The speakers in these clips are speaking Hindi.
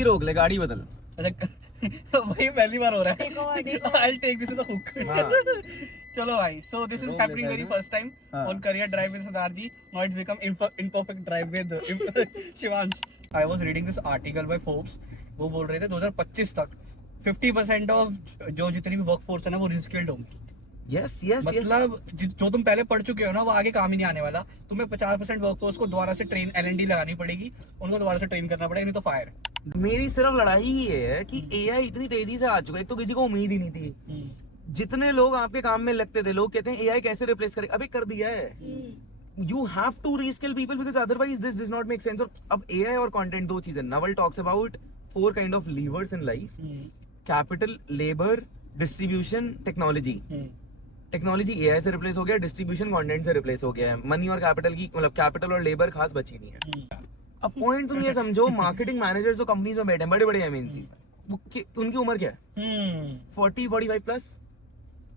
गाड़ी रोक ले, गाड़ी बदल। वही पहली बार हो रहा है। I'll take this as a hook. हाँ। चलो भाई, so this is रोक happening लेता है very ना? first time हाँ। on career drive with Sardar ji. Now it's become imperfect drive with Shivansh. I was reading this article by Forbes. वो बोल रहे थे 2025 तक 50% ऑफ जो जितनी भी वर्क फोर्स है ना वो रिस्किल्ड होंगी। Yes yes yes. मतलब जो तुम पहले पढ़ चुके हो ना वो आगे काम ही नहीं आने वाला। तुम्हें 50% वर्कफोर्स को दोबारा से ट्रेन L&D लगानी पड़ेगी, उनको दोबारा से ट्रेन करना पड़ेगा, नहीं तो फायर। मेरी सिर्फ लड़ाई ही ये है कि एआई इतनी तेजी से आ चुका है, एक तो किसी को उम्मीद ही नहीं थी। जितने लोग आपके काम में लगते थे, लोग कहते हैं एआई कैसे रिप्लेस करेगा, अबे कर दिया है। You have to reskill people because otherwise this does not make sense. और अब एआई और कंटेंट दो चीजें। Naval talks about 4 kind of levers in life: capital, labour, distribution, technology. Technology AI से रिप्लेस हो गया, डिस्ट्रीब्यूशन कंटेंट से रिप्लेस हो गया है। मनी और कैपिटल की, मतलब कैपिटल और लेबर खास बची नहीं है। अब पॉइंट तुम ये समझो, मार्केटिंग मैनेजर्स जो कंपनीज में बैठे हैं, बड़े बड़े एमएनसीज में, वो उनकी उम्र क्या है? 40-45 प्लस।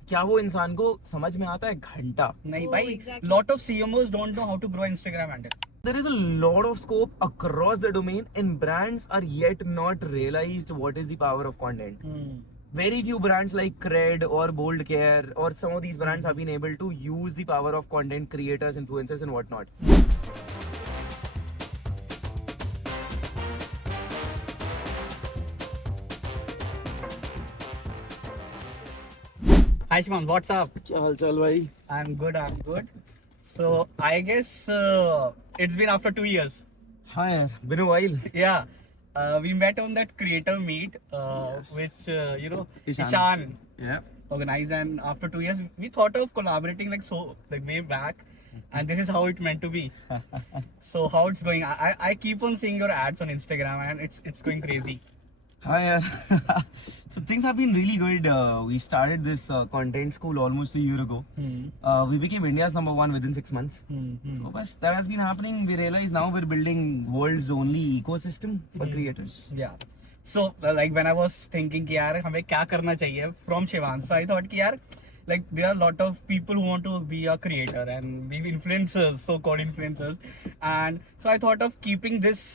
क्या वो इंसान को समझ में आता है? घंटा नहीं भाई। Lot of CMOs don't know how to grow Instagram handle. There is a lot of scope across the domain and brands are yet not realized what is the power of content. Very few brands like Cred or Bold Care or some of these brands have been able to use the power of content creators, influencers and whatnot. Hi Shivan, what's up? क्या हाल चाल भाई? I'm good. So I guess it's been after 2 years. हाँ यार, been a while. Yeah. We met on that creator meet, Yes. which Ishan. Ishan Yeah. organized, and after 2 years we thought of collaborating like way back, and this is how it meant to be. So how it's going? I keep on seeing your ads on Instagram, and it's going crazy. Hi yaar. So things have been really good. We started this content school almost a year ago. We became India's #1 within 6 months. So bas, that has been happening. We realize now we're building world's only ecosystem for creators. Yeah. So like when I was thinking कि यार हमें क्या करना चाहिए from Shivan, so I thought कि यार like there are a lot of people who want to be a creator and be influencers, so-called influencers, and so I thought of keeping this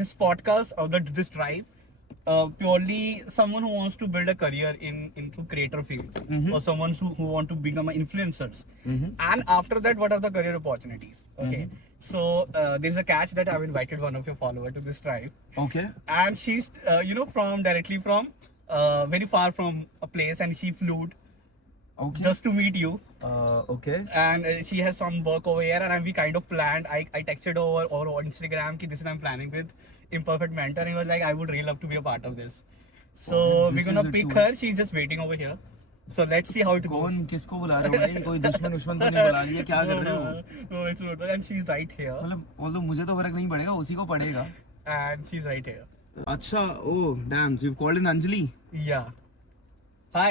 this podcast or this drive purely someone who wants to build a career into creator field, or someone who want to become an influencers, and after that what are the career opportunities. Okay. So there's a catch that I've invited one of your followers to this drive, Okay. and she's directly from very far from a place, and she flew Okay. just to meet you, Okay. and she has some work over here, and we kind of planned. I texted over on Instagram ki this is I'm planning with Imperfect Mentor, and he was like, I would really love to be a part of this. So Okay, we're this gonna is a pick twist. her. She's just waiting over here. So let's see how it goes. कौन किसको बुला रहे हो भाई? कोई दुश्मन तो नहीं बुला लिया? क्या कर रहे हो? No, it's not. And she's right here. मतलब although मुझे तो फर्क नहीं पड़ेगा, उसी को पड़ेगा। And she's right here. अच्छा, oh damn, so you've called in Anjali. Yeah. Hi.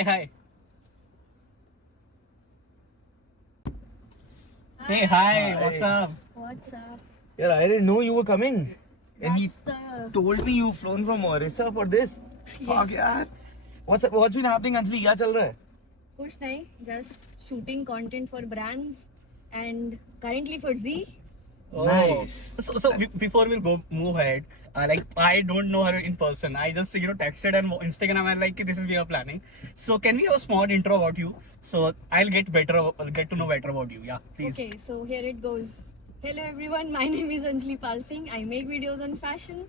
Hey, hi. What's up? What's up? Yeah, I didn't know you were coming. And he That's the told me you've flown from Orissa for this. Fuck यार. What's been happening, Anjali? क्या चल रहा है? push nahi, just shooting content for brands and currently for Z. Oh. Nice. So before we'll move ahead, like I don't know her in person. I just texted and Instagram and like this is we are planning. So can we have a small intro about you? So I'll get to know better about you. Yeah, please. Okay, so here it goes. Hello everyone, my name is Anjali Pal Singh. I make videos on fashion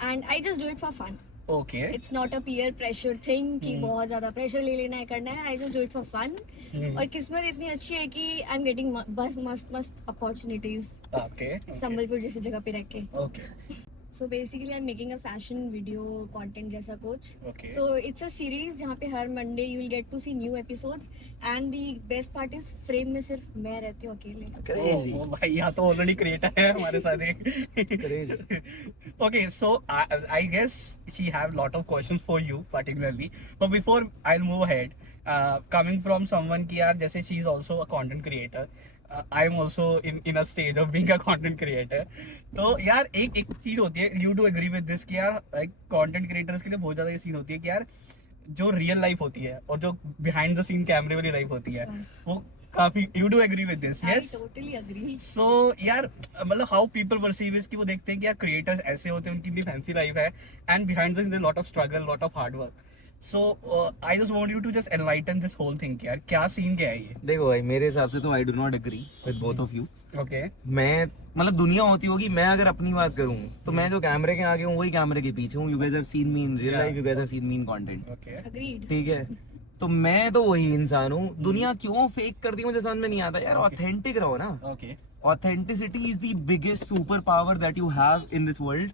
and I just do it for fun. Okay. It's not a peer pressure thing कि बहुत ज़्यादा pressure ले लेना है करना है. I just do it for fun. और किस्मत इतनी अच्छी है कि I'm getting बस मस्त opportunities. Okay. संबलपुर जैसी जगह पे रह के. Okay. So basically I'm making a fashion video content जैसा कुछ. Okay. So it's a series जहाँ पे हर Monday you will get to see new episodes and the best part is frame में सिर्फ मैं रहती हूँ अकेले. Crazy. Oh, भाई यहाँ तो already creator है हमारे साथ एक. Crazy. Okay, so I guess she have lot of questions for you particularly. But before I'll move ahead, coming from someone कि यार जैसे she is also a content creator. I'm also in a stage of being a content creator. तो यार एक चीज होती है, you do agree with this कि यार like content creators के लिए बहुत ज्यादा ये सीन होती है कि यार जो रियल लाइफ होती है और जो बिहाइंड द सीन कैमरे वाली लाइफ होती है वो काफी you do agree with this, I yes? totally agree. So यार मतलब how people perceive is कि वो देखते हैं कि यार creators ऐसे होते हैं, उनकी भी fancy life है and behind this there is a lot of struggle, lot of hard work. So I just want you to just enlighten this whole thing कि यार क्या scene क्या है ये? देखो भाई मेरे हिसाब से तो I do not agree with both of you. Okay. मैं मतलब दुनिया होती होगी, मैं अगर अपनी बात करूं तो मैं जो कैमरे के आगे हूं वही कैमरे के पीछे हूं. You guys have seen me in real Yeah. Life, you guys have seen me in content. Okay. Agreed. ठीक है, तो मैं तो वही इंसान हूँ. दुनिया क्यों फेक करती है मुझे समझ में नहीं आता यार. ऑथेंटिक रहो ना. Okay. Authenticity is the biggest superpower that you have in this world.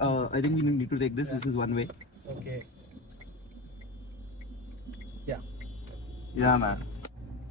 I think we need to take this. This is one way. Okay. Yeah. Yeah, man.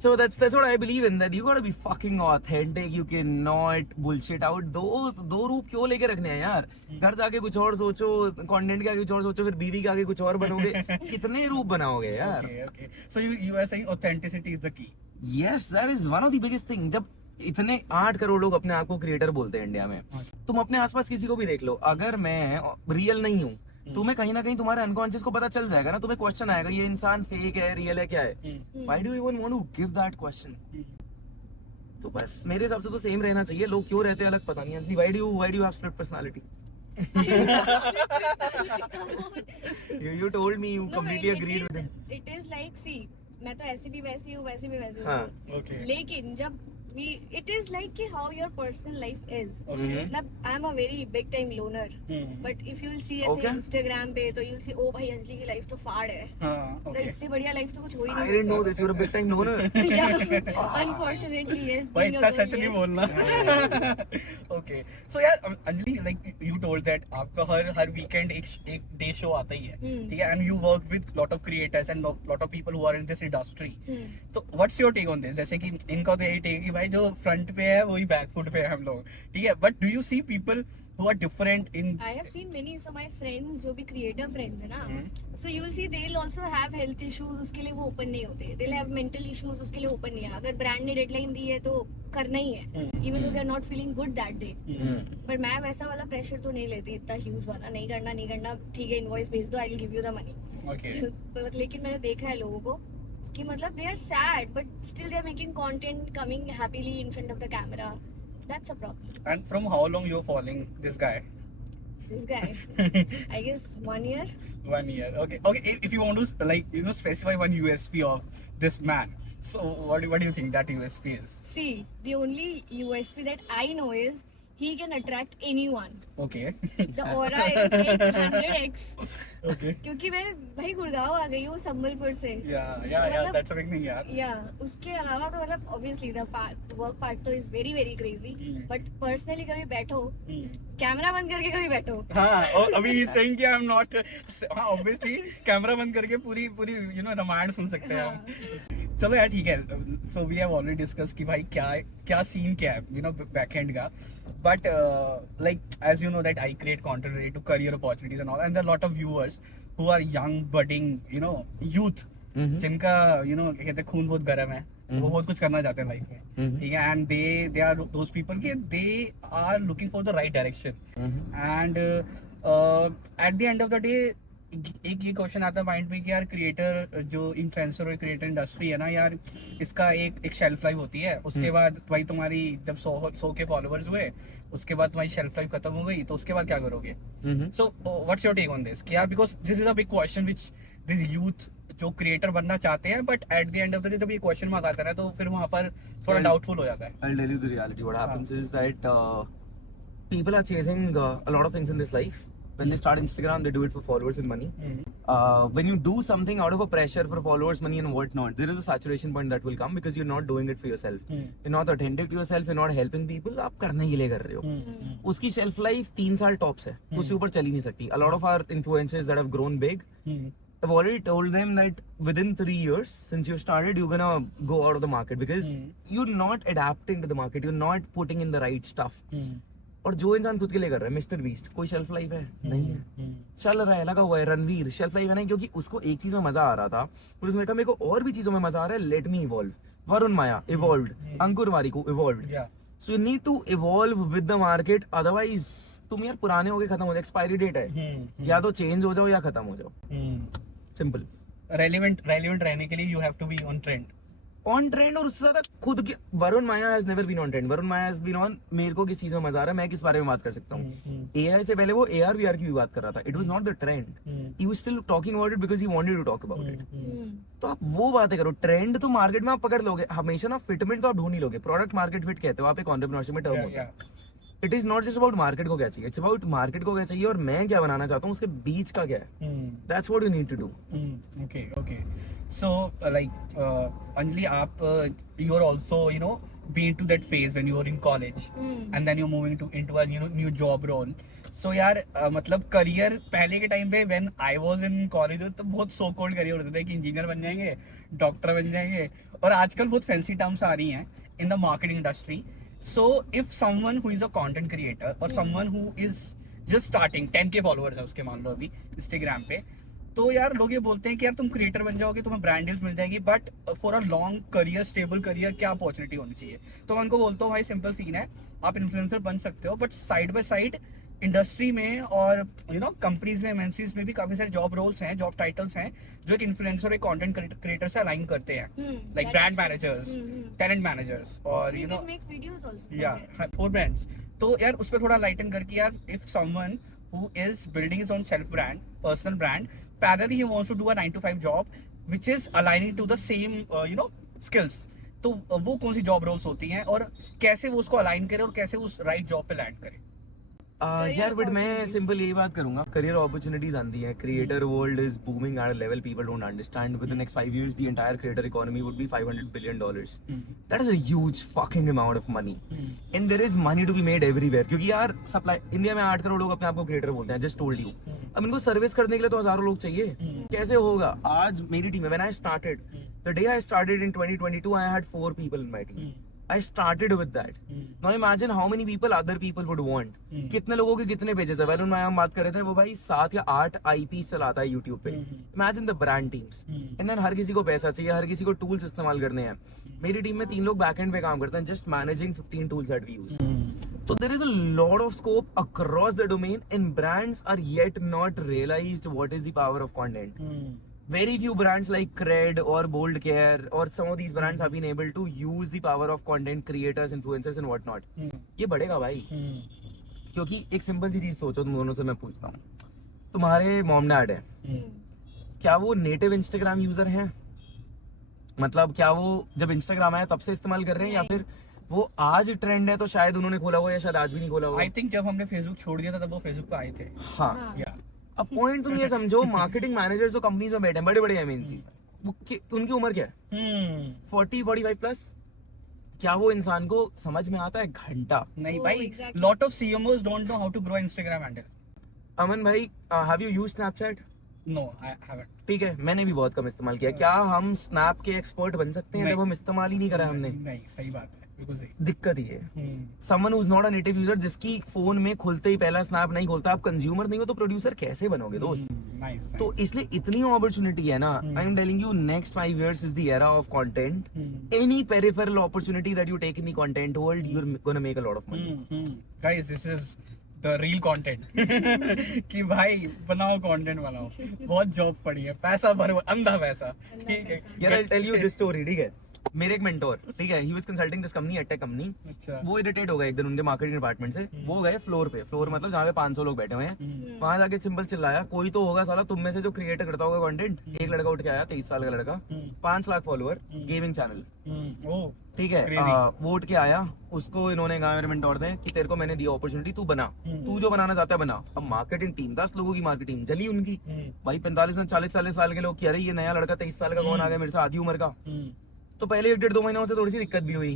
So that's what I believe in. That you gotta be fucking authentic. You cannot bullshit out. दो रूप क्यों लेके रखने हैं यार. घर जाके कुछ और सोचो, कंटेंट के आगे कुछ और सोचो, फिर बीवी के आगे कुछ और बनोगे. कितने रूप बनाओगे यार. Okay. Okay. So you are saying authenticity is the key. Yes, that is one of the biggest thing. जब इतने 8 करोड़ लोग अपने आप को क्रिएटर बोलते हैं इंडिया में, तुम अपने आसपास किसी को भी देख लो, अगर मैं रियल नहीं हूँ, तुम्हें कहीं ना कहीं तुम्हारे अनकॉन्शियस को पता चल जाएगा ना. तुम्हें क्वेश्चन आएगा ये इंसान फेक है, रियल है, क्या है. Why do you even want to give that question. तो बस मेरे हिसाब से तो सेम रहना चाहिए. लोग क्यों रहते हैं अलग पता नहीं. See why do you have split personality. You told me you No, completely it agreed is- with him. It is like, see, मैं तो ऐसी भी वैसी हूँ, वैसी भी वैसी हाँ. हूँ. Okay. लेकिन जब it is like कि how your personal life is. Okay. मतलब I am a very big time loner. But if you'll see ऐसे Okay. Instagram पे तो you'll see ओ भाई अंजलि की लाइफ तो फाड़ है. हाँ. तो Okay. इससे बढ़िया लाइफ तो कुछ हो ही I नहीं didn't know this. You're a big time loner. Yeah, unfortunately, yes. भाई being a इतना girl, सच नहीं yes. बोलना. Okay. So यार Anjali like you told that आपका हर weekend एक डे शो आता ही है. ठीक है, and you work with lot of creators and lot of people who are in this industry. So what's your take on this? जैसे कि इनका तो यही take है कि भाई जो front पे है वही back foot पे है हम लोग. ठीक है, but do you see people who are different in? I have seen many, so my friends जो भी creator friends है ना, so you will see they'll also have health issues, उसके लिए वो open नहीं होते. They'll have mental issues, उसके लिए open नहीं है. अगर brand ने deadline दी है तो करना ही है, even though they are not feeling good that day. पर मैं वैसा वाला pressure तो नहीं लेती, इतना huge वाला नहीं करना. ठीक है, invoice भेज दो, I'll give you the money. Okay. लेकिन मैंने देखा है लोगों को कि मतलब they are sad, but still they are making content, coming happily in front of the camera. That's a problem. And from how long you're following this guy? This guy, I guess 1 year. 1 year. Okay. Okay. If you want to like specify one USP of this man, so what do you think that USP is? See, the only USP that I know is he can attract anyone. Okay. The aura is like 100x. Okay. क्योंकि मैं भाई गुड़गांव आ गई हूँ संबलपुर से. Yeah. That's a big thing, यार. Yeah, उसके अलावा तो मतलब obviously the work part तो is very very crazy. But personally कभी बैठो, कैमरा बंद करके कभी बैठो. हाँ, और अभी he's saying कि I'm not. हाँ, obviously कैमरा बंद करके पूरी रामायण सुन सकते हैं हम. चलो यार ठीक है. So we have already discussed कि भाई क्या scene क्या है, backend का. But like as you know that I create content related to career opportunities and all, and there are a lot of viewers who are young budding youth जिनका क्या कहते हैं खून बहुत गर्म है, वो बहुत कुछ करना चाहते हैं लाइफ में. ठीक है, and they are those people कि they are looking for the right direction. And at the end of the day एक ये क्वेश्चन आता है माइंड में कि यार क्रिएटर जो इन्फ्लुएंसर और क्रिएटर इंडस्ट्री है ना यार, इसका एक शेल्फ लाइफ होती है. उसके बाद भाई तुम्हारी जब 100 के फॉलोअर्स हुए, उसके बाद तुम्हारी शेल्फ लाइफ खत्म हो गई, तो उसके बाद क्या करोगे? So what's your take on this कि यार because this is a big question which this youth जो क्रिएटर बनना चाहते हैं, but at the end of the day जब ये क्वेश्चन मार्क आता है ना, तो फिर वहां पर थोड़ा डाउटफुल हो जाता है. I'll tell you the reality. What happens is that people are chasing a lot of things in this life. When they start Instagram, they do it for followers and money. When you do something out of a pressure for followers, money and whatnot, there is a saturation point that will come because you're not doing it for yourself. You're not authentic to yourself. You're not helping people. आप करने के लिए कर रहे हो. उसकी shelf life 3 साल tops है. उससे ऊपर चल ही नहीं सकती. A lot of our influencers that have grown big, I've already told them that within 3 years since you've started, you're gonna go out of the market because you're not adapting to the market. You're not putting in the right stuff. और जो इंसान खुद के लिए कर रहा है, मिस्टर बीस्ट, कोई शेल्फ लाइफ है नहीं है. चल रहा है, लगा हुआ है. रणवीर शेल्फ लाइफ है नहीं, क्योंकि उसको एक चीज में मजा आ रहा था, फिर उसने कहा मेरे को और भी चीजों में मजा आ रहा है, let me evolve. Varun Maya evolved, Ankur Warikoo evolved. So you need to evolve with the market, otherwise तुम यार पुराने हो गए, खत्म हो जाए. एक्सपायरी डेट है, या तो चेंज हो जाओ या खत्म हो जाओ. सिंपल. रेलेवेंट रहने के लिए you have to be on trend. On trend और उससे ज्यादा खुद के Varun Maya has never been on trend. Varun Maya has been on मेरे को किस चीज में मजा आ रहा है, मैं किस बारे में बात कर सकता हूँ. एआई से पहले वो AR VR की भी बात कर रहा था. It was not the trend, he was still talking about it because he wanted to talk about it. तो आप वो बातें करो. ट्रेंड तो मार्केट में आप पकड़ लोगे हमेशा ना, फिटमेंट तो आप ढूंढ ही लोगे. प्रोडक्ट मार्केट फिट कहते हो आप एक एंटरप्रेन्योरशिप में टर्म होता है. It is not just about market को क्या चाहिए, इट्स अबाउट मार्केट को क्या चाहिए और मैं क्या बनाना चाहता हूँ उसके बीच का क्या है. That's what you need to do. Okay. So, Anjali, you're also, been to that phase when you were in college, and then you're moving into a new job role. So यार मतलब करियर पहले के टाइम पे when I was in college तो बहुत सो कॉल्ड करियर होते थे कि इंजीनियर बन जाएंगे, डॉक्टर बन जाएंगे, और आजकल बहुत फैंसी टर्म्स आ रही हैं in the marketing industry. So if someone who is a content creator or someone who is just starting 10K followers है उसके, मान लो अभी Instagram पे, तो यार लोग ये बोलते हैं कि यार तुम क्रिएटर बन जाओगे, तुम्हें ब्रांड डील्स मिल जाएगी, but for a long career, stable career क्या अपॉर्चुनिटी होनी चाहिए. तो मैं उनको बोलता हूँ भाई सिंपल सीन है, आप इन्फ्लुएंसर बन सकते हो, but side by side industry में और कंपनीज में, एमएनसीज में भी काफी सारे जॉब रोल्स हैं, जॉब टाइटल्स हैं जो एक इन्फ्लुएंसर और एक कंटेंट क्रिएटर से अलाइन करते हैं, like brand managers, talent managers, और फॉर ब्रांड्स. तो यार उस पर थोड़ा लाइटन करके यार, if someone who is building his own self brand, personal brand, parallelly he wants to do a 9 to 5 job which is aligning to the same skills, तो वो कौन सी जॉब रोल्स होती हैं और कैसे वो उसको अलाइन करे और कैसे उस राइट जॉब पे लैंड करे. यार बट मैं सिंपल यही बात करूंगा, करियर अपॉर्चुनिटीज आती हैं. Creator world is booming at a level people don't understand. With the next 5 years the entire creator economy would be $500 billion. That is a huge fucking amount of money, and there is money to be made everywhere. क्योंकि यार सप्लाई, इंडिया में 8 करोड़ लोग अपने आप को क्रिएटर बोलते हैं, जस्ट टोल्ड यू. अब इनको सर्विस करने के लिए तो हजारों लोग चाहिए. कैसे होगा? आज मेरी टीम है, when I started, the day I started in 2022 I had 4 people in my team. I started with that. Now imagine how many people other people would want. कितने लोगों के कितने पेजेस है. वरुण माया हम बात कर रहे थे, वो भाई 7 या 8 IPs चलाता है YouTube पे. Imagine the brand teams. And then हर किसी को पैसा चाहिए, हर किसी को tools इस्तेमाल करने हैं. मेरी टीम में 3 लोग बैकएंड पे काम करते हैं, just managing 15 tools that we use. So there is a lot of scope across the domain, and brands are yet not realized what is the power of content. Very few brands like Cred or Bold Care or some of these brands have been able to use the power of content creators, influencers and whatnot. ये बढ़ेगा भाई. क्योंकि एक सिंपल सी चीज सोचो, तुम दोनों से मैं पूछता हूँ, तुम्हारे मॉम डैड है, क्या वो नेटिव इंस्टाग्राम यूजर हैं? मतलब क्या वो जब इंस्टाग्राम आया तब से इस्तेमाल कर रहे हैं, या फिर वो आज ट्रेंड है तो शायद उन्होंने खोला हुआ, या शायद आज भी नहीं खोला हुआ? आई थिंक जब हमने फेसबुक छोड़ दिया था तब वो फेसबुक पे आए थे. हाँ. अब पॉइंट तुम ये समझो, मार्केटिंग मैनेजर्स जो कंपनीज में बैठे हैं, बड़े बड़े एमएनसीज, वो उनकी उम्र क्या है? 40-45 प्लस. क्या वो इंसान को समझ में आता है? घंटा नहीं भाई. Lot of CMOs don't know how to grow Instagram handle. अमन भाई, have you used Snapchat? No, I haven't. ठीक है, मैंने भी बहुत कम इस्तेमाल किया. क्या हम स्नैप के एक्सपर्ट बन सकते हैं जब हम इस्तेमाल ही नहीं करा हमने? नहीं, सही बात है, बिल्कुल सही. दिक्कत ये है. Someone who is not a native user, जिसकी फोन में खुलते ही पहला स्नैप नहीं खोलता, आप कंज्यूमर नहीं हो तो प्रोड्यूसर कैसे बनोगे दोस्त? तो इसलिए इतनी अपॉर्चुनिटी है ना. I am telling you, next 5 years is the era of content. Any peripheral opportunity that you take in the content world, you're gonna make a lot of money. Guys, this is the real content. कि भाई बनाओ, कंटेंट बनाओ, बहुत जॉब पड़ी है, पैसा भरो, अंधा पैसा. ठीक है यार, I'll tell you this story. ठीक है, मेरे एक मेंटोर, ठीक है, he was consulting this company, edtech company. अच्छा. वो इरिटेट हो गए एक दिन उनके मार्केटिंग डिपार्टमेंट से. वो गए फ्लोर पे, फ्लोर मतलब जहाँ पे 500 लोग बैठे हुए हैं. वहां जाके सिंपल चिल्लाया, कोई तो होगा साला तुम में से जो क्रिएट करता होगा कंटेंट. एक लड़का उठ के आया, 23 साल का लड़का, 5 लाख फॉलोअर, गेमिंग चैनल. ठीक है, वो उठ के आया, उसको इन्होंने कहा मेरे मेंटोर ने कि तेरे को मैंने दी अपॉर्चुनिटी, तू बना, तू जो बनाना चाहता है बना. अब मार्केटिंग टीम, 10 लोगों की मार्केटिंग जली उनकी. भाई 45-40 साल के लोग कह रहे ये नया लड़का 23 साल का कौन आ गया मेरे से आधी उम्र का. तो पहले 1-1.5-2 महीनों से थोड़ी सी दिक्कत भी हुई.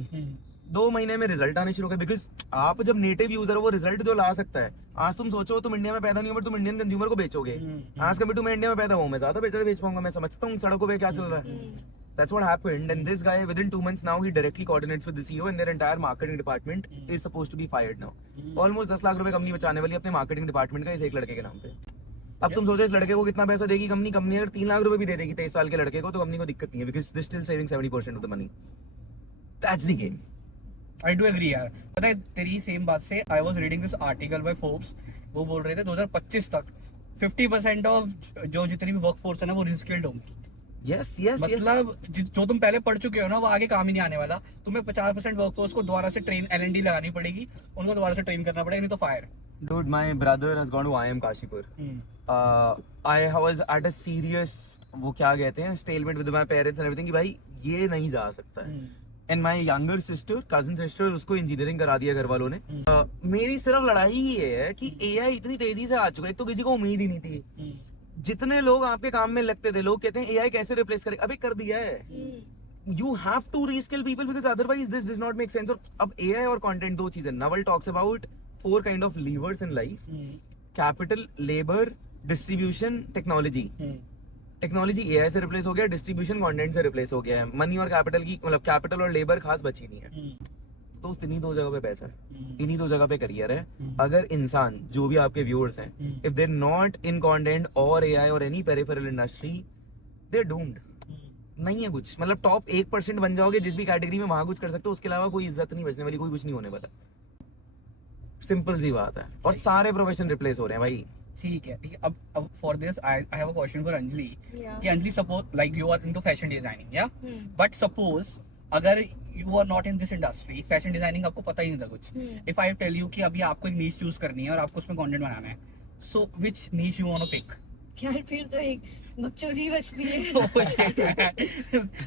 2 महीने में रिजल्ट आने शुरू हो गए, बिकॉज आप जब नेटिव यूजर हो, वो रिजल्ट जो ला सकता है. आज तुम सोचो, तुम इंडिया में पैदा नहीं हो, बट तुम इंडियन कंज्यूमर को बेचोगे. आज कभी मैं इंडिया में पैदा हूँ, मैं ज्यादा बेच पाऊंगा. मैं समझता हूँ सड़कों पे क्या चल रहा है. That's what happened, and this guy within 2 months now he directly coordinates with the CEO, and their entire marketing department is supposed to be fired now. Almost 10 lakh रुपए कंपनी बचाने वाली अपने मार्केटिंग डिपार्टमेंट का इस एक लड़के के नाम पे. अब तुम सोचो इस लड़के को कितना पैसा देगी कंपनी. कंपनी अगर 3 लाख रुपए भी दे देगी 23 साल के लड़के को, तो कंपनी को दिक्कत नहीं है, because they still saving 70% of the money. That's the game. I do agree यार. पता है तेरी सेम बात से I was reading this article by Forbes. वो बोल रहे थे 2025 तक 50% ऑफ जो जितनी भी वर्कफोर्स है ना, वो रिस्किल्ड होंगी. यस यस यस मतलब जो तुम पहले पढ़ चुके हो ना वो आगे काम ही नहीं आने वाला। तुम्हें 50% वर्कफोर्स को दोबारा से ट्रेन L&D लगानी पड़ेगी, उनको दोबारा से ट्रेन करना पड़ेगा, नहीं तो fire. dude, my brother has gone to IIM Kashipur. I was at a serious, वो क्या कहते हैं, stalemate with my parents and everything कि भाई ये नहीं जा सकता है। And my younger sister, cousin sister, उसको इंजीनियरिंग करा दिया घर वालों ने। मेरी सिर्फ लड़ाई ये है कि AI इतनी तेजी से आ चुका है, एक तो किसी को उम्मीद ही नहीं थी। जितने लोग आपके काम में लगते थे, लोग कहते हैं AI कैसे रिप्लेस करे, अबे कर दिया है। You have to reskill people because otherwise this does not make sense. और अब AI और content दो चीजें। Naval talks about 4 kind of levers in life: capital, labor, distribution, technology. Technology AI से रिप्लेस हो गया, डिस्ट्रीब्यूशन कंटेंट से रिप्लेस हो गया है। मनी और कैपिटल की, मतलब कैपिटल और लेबर खास बची नहीं है। तो इन्हीं दो जगह पे पैसा है, इन्हीं दो जगह पे करियर है। अगर इंसान, जो भी आपके व्यूअर्स हैं, if they not in content और AI और any peripheral industry, they are doomed. नहीं है कुछ, मतलब टॉप 1% बन जाओगे जिस भी कैटेगरी में, वहां कुछ कर सकते हो, उसके अलावा कोई इज्जत नहीं बचने वाली, कोई कुछ नहीं होने वाला। सिंपल सी बात है। और सारे प्रोफेशन रिप्लेस हो रहे हैं भाई। ठीक है। अब for this I have a question for Anjali. Yeah. कि Anjali, suppose like you are into fashion designing, या बट सपोज अगर you are not in this industry, fashion designing आपको पता ही नहीं था कुछ। इफ आई टेल यू कि अभी आपको एक नीश चूज करनी है और आपको उसमें कंटेंट बनाना है, so which niche you want to pick? यार फिर तो एक बकचोदी बचती है।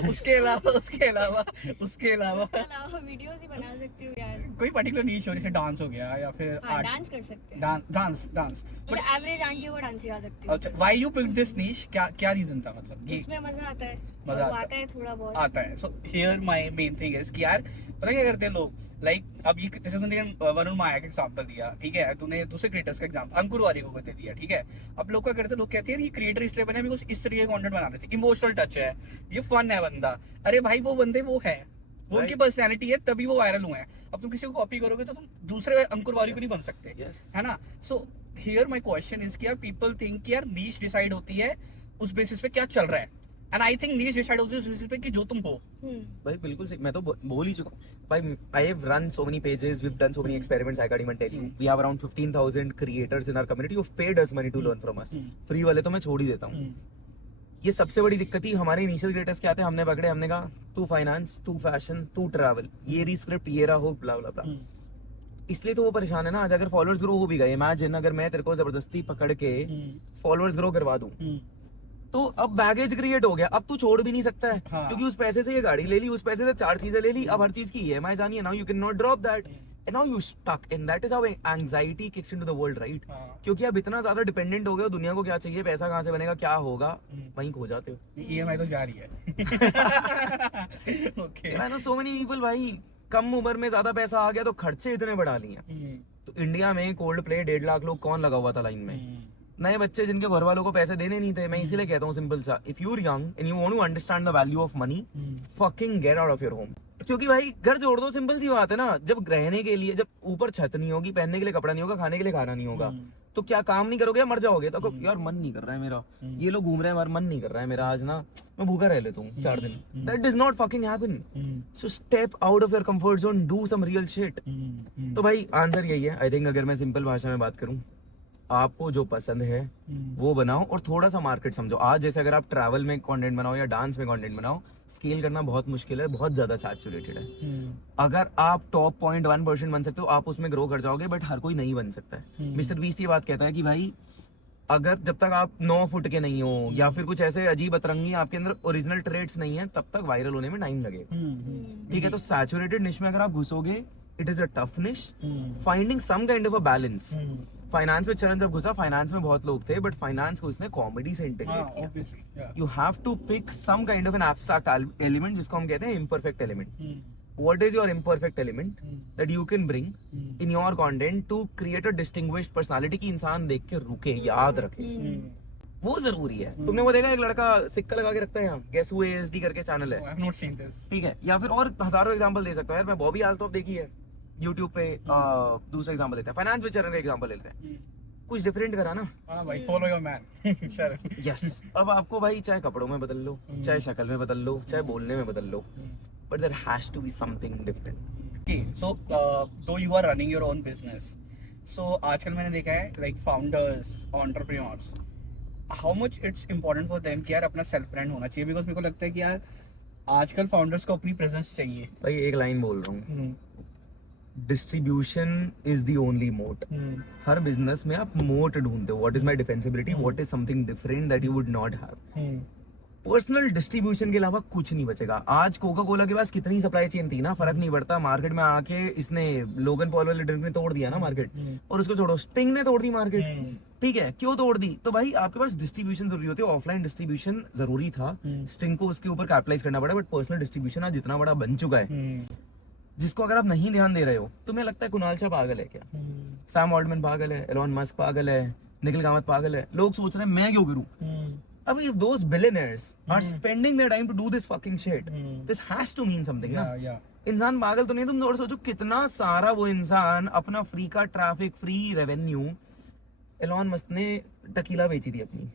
उसके अलावा उसके अलावा उसके अलावा वीडियोस ही बना सकती हूँ यार। कोई पर्टिकुलर नीश हो, जैसे डांस हो गया या फिर हाँ, आर्ट? डांस कर सकते हैं। डांस मतलब एवरेज आंटियों को डांस सिखा सकती हूँ। अच्छा, व्हाई यू पिक दिस नीश? क्या रीजन था? मतलब ये उसमें मजा आता है, मजा और वो आता आता है थोड़ा बहुत। आता है। So here my main thing is कि यार पता क्या करते हैं लोग, लाइक अब ये जैसे तूने वरुण माया का एग्जांपल दिया, ठीक है, तूने दूसरे क्रिएटर्स का एग्जांपल अंकुर वारी को दे दिया, ठीक है। अब लोग क्या करते हैं, लोग कहते हैं ये क्रिएटर इसलिए बने बिकॉज इस तरीके का कंटेंट बनाने से इमोशनल टच है, ये फन है बंदा। अरे भाई वो बंदे वो है, वो उनकी पर्सनैलिटी है, तभी वो वायरल हुए हैं। अब तुम किसी को कॉपी करोगे तो तुम दूसरे अंकुर वारी को नहीं बन सकते, है ना। So here my question is कि यार पीपल थिंक यार नीश डिसाइड होती है उस बेसिस पे क्या चल रहा है, and I think niche decide होती है उस बेसिस पे कि जो तुम हो। भाई बिल्कुल सही, मैं तो बोल ही चुका हूँ भाई। I have run so many pages, we have done so many experiments, I can't even tell you. We have around 15,000 creators in our community who paid us money to learn from us. Free वाले तो मैं छोड़ ही देता हूँ। ये सबसे बड़ी दिक्कत ही हमारे इनिशियल क्रिएटर्स क्या थे, हमने पकड़े, हमने कहा तू फाइनेंस, तू फैशन, तू ट्रैवल, ये री स्क्रिप्ट, ये रहा हो, ब्ला ब्ला ब्ला। इसलिए तो वो परेशान है ना। आज अगर फॉलोअर्स ग्रो हो भी गए, इमेजिन अगर मैं तेरे को जबरदस्ती पकड़ के फॉलोअर्स ग्रो करवा दूं, तो अब बैगेज क्रिएट हो गया। अब तू छोड़ भी नहीं सकता है, हाँ। क्योंकि उस पैसे से ये गाड़ी ले ली, उस पैसे से 4 चीजें ले ली, अब हर चीज की EMI जानी है। Now you can not drop that, and now you stuck, and that is how anxiety kicks into the world, right? क्योंकि अब इतना ज्यादा डिपेंडेंट हो गए हो, दुनिया को क्या चाहिए, पैसा कहाँ से बनेगा, क्या होगा, वहीं खो जाते हो। EMI तो जा रही है। Okay, I know so many people, भाई कम उम्र में ज्यादा पैसा आ गया तो खर्चे इतने बढ़ा लिए। तो इंडिया में कोल्ड प्ले 1.5 लाख लोग कौन लगा हुआ था लाइन में? नए बच्चे जिनके घर वालों को पैसे देने नहीं थे। मैं इसीलिए कहता हूँ सिंपल सा, if you are young and you want to understand the value of money, fucking get out of your home. क्योंकि भाई घर जोड़ दो, सिंपल सी बात है ना। जब रहने के लिए, जब ऊपर छत नहीं होगी, पहनने के लिए कपड़ा नहीं होगा, खाने के लिए खाना नहीं होगा, तो क्या काम नहीं करोगे या मर जाओगे? तो यार मन नहीं कर रहा है मेरा, ये लोग घूम रहे हैं, मन नहीं कर रहा है मेरा, आज ना मैं भूखा रह लेता हूँ 4 दिन। That does not fucking happen. So step out of your comfort zone, do some real shit. तो भाई आंसर यही है। आई थिंक अगर मैं सिंपल भाषा में बात करूँ, आपको जो पसंद है वो बनाओ और थोड़ा सा मार्केट समझो। आज जैसे अगर आप ट्रैवल में कंटेंट बनाओ या डांस में कंटेंट बनाओ, स्केल करना बहुत मुश्किल है, बहुत ज्यादा सैचुरेटेड है। अगर आप टॉप 0.1% बन सकते हो, आप उसमें ग्रो कर जाओगे, बट हर कोई नहीं बन सकता है। मिस्टर बीस्ट ये बात कहता है कि भाई अगर जब तक आप 9 फुट के नहीं हो या फिर कुछ ऐसे अजीब अतरंगी आपके अंदर ओरिजिनल ट्रेड्स नहीं है, तब तक वायरल होने में टाइम लगेगा। ठीक है, तो सैचुरेटेड निश में अगर आप घुसोगे, it is a tough niche, finding some kind of a balance. Finance में चरण जब घुसा, फाइनेंस में बहुत लोग थे, बट फाइनेंस को उसने कॉमेडी से इंटीग्रेट किया। You have to pick some kind of an abstract element, जिसको हम कहते हैं imperfect element. What is your imperfect element that you can bring in your content to create a distinguished personality कि इंसान देख के रुके, याद रखे? वो जरूरी है। तुमने वो देखा एक लड़का सिक्का लगा के रखता है यहाँ, Guess Who ASD करके चैनल है, I have not seen this. ठीक है। या फिर और हजारों एग्जांपल दे सकता हूँ यार मैं। बॉबी आल्टोफ देखी है YouTube पे। दूसरा एग्जांपल लेते हैं, फाइनेंस में चरण का एग्जांपल लेते हैं। कुछ डिफरेंट करा ना। हाँ भाई, follow your man. Sure. Yes, अब आपको भाई चाहे कपड़ों में बदल लो, चाहे शक्ल में बदल लो, चाहे बोलने में बदल लो, but there has to be something different. Okay, so though you are running your own business, so आजकल मैंने देखा है like founders, entrepreneurs, how much it's important for them कि यार अपना सेल्फ ब्रांड होना चाहिए, बिकॉज मेरे को लगता है कि यार आजकल फाउंडर्स को अपनी प्रेजेंस चाहिए। भाई एक लाइन बोल रहा हूँ, डिस्ट्रीब्यूशन इज द ओनली मोट। हर बिजनेस में आप मोट ढूंढते हो, what is my defensibility, what is something different that you would not have. Personal distribution के अलावा कुछ नहीं बचेगा। आज कोका कोला के पास कितनी सप्लाई चेन थी ना, फर्क नहीं पड़ता। मार्केट में आके इसने लोगन पॉल वाले ड्रिंक ने तोड़ दिया ना मार्केट, और उसको छोड़ो स्टिंग ने तोड़ दी मार्केट। ठीक है, क्यों तोड़ दी? तो भाई आपके पास डिस्ट्रीब्यूशन जरूरी होती है, ऑफलाइन डिस्ट्रीब्यूशन जरूरी था, स्टिंग को उसके ऊपर कैपिटलाइज करना पड़ा। बट पर्सनल डिस्ट्रीब्यूशन आज जितना बड़ा बन चुका है, जिसको अगर आप नहीं ध्यान दे रहे हो, तुम्हें लगता है कुणाल शाह पागल है क्या, सैम ऑल्टमैन पागल है, एलॉन मस्क पागल है, निखिल कामत पागल है, लोग सोच रहे हैं मैं क्यों करूं। अब if those billionaires are spending their time to do this fucking shit, this has to mean something ना। इंसान पागल तो नहीं। तुम और सोचो कितना सारा वो इंसान अपना फ्री का traffic, free revenue, Elon Musk ने टकीला बेची थी अपनी,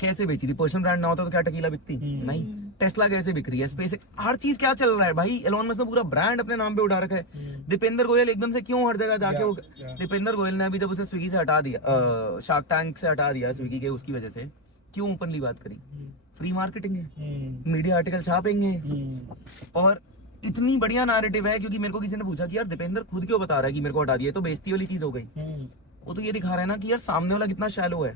कैसे बेची थी? पर्सनल ब्रांड ना होता तो क्या टकीला बिकती? नहीं। टेस्ला कैसे बिक रही है, स्पेसएक्स, हर चीज क्या चल रहा है भाई, एलॉन मस्क ने पूरा ब्रांड अपने नाम पे उठा रखा है। दीपेंद्र गोयल एकदम से क्यों हर जगह जाके दीपेंद्र गोयल ने अभी जब उसे स्विगी से हटा दिया, शार्क टैंक से हटा दिया स्विगी के, उसकी वजह से क्यों ओपनली बात करी? फ्री मार्केटिंग है, मीडिया आर्टिकल छापेंगे, और इतनी बढ़िया नैरेटिव है। क्योंकि मेरे को किसी ने पूछा कि यार दीपेंद्र खुद क्यों बता रहा है कि मेरे को हटा दिया, तो बेइज्जती वाली चीज हो गई। वो तो ये दिखा रहा है ना कि यार सामने वाला कितना शैलो है,